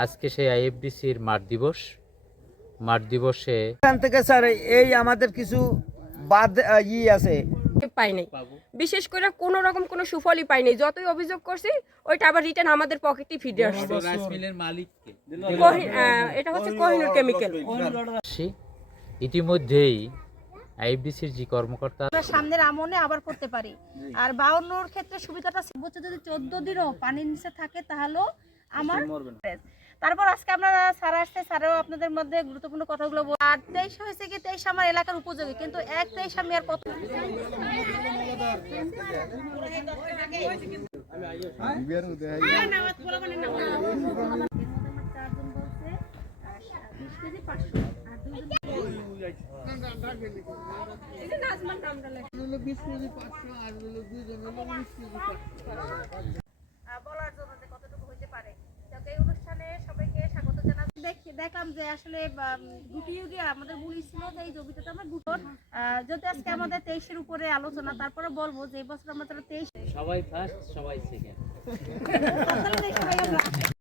আজকে সেই আইএফডিসির মাঠ দিবস। মাঠ দিবসে এখান থেকে স্যার এই আমাদের কিছু বাদ ই আছে। পাই নাই। বিশেষ করে কোনো রকম কোনো সুফলই পাই নাই। যতই অভিযোগ করছি ওইটা আবার রিটার্ন আমাদের পকেটে ফিরে আসছে। এটা হচ্ছে কোহিনুর কেমিক্যাল। ইতিমধ্যেই আইএফডিসির যে কর্মকর্তা আমরা সামনের আমনে আবার করতে পারি। আর বাউন্নর ক্ষেত্রে সুবিধাটা সর্বোচ্চ যদি চোদ্দ দিনও পানির নিচে থাকে তাহলেও আমার তারপর আজকে আমরা স্যার আসছে স্যারও আপনাদের মধ্যে গুরুত্বপূর্ণ কথাগুলো বল আর তেইশ হয়েছে কি তেইশ আমার এলাকার উপযোগী কিন্তু এক তেইশ আমি আর কত দেখলাম যে আসলে গুটি যুগে আমাদের বলেছিল ছিল যে এই জমিটাতে আমরা গুটন যদি আজকে আমাদের তেইশের উপরে আলোচনা তারপরে বলব যে এই বছর আমরা তেইশ সবাই ফার্স্ট সবাই সেকেন্ড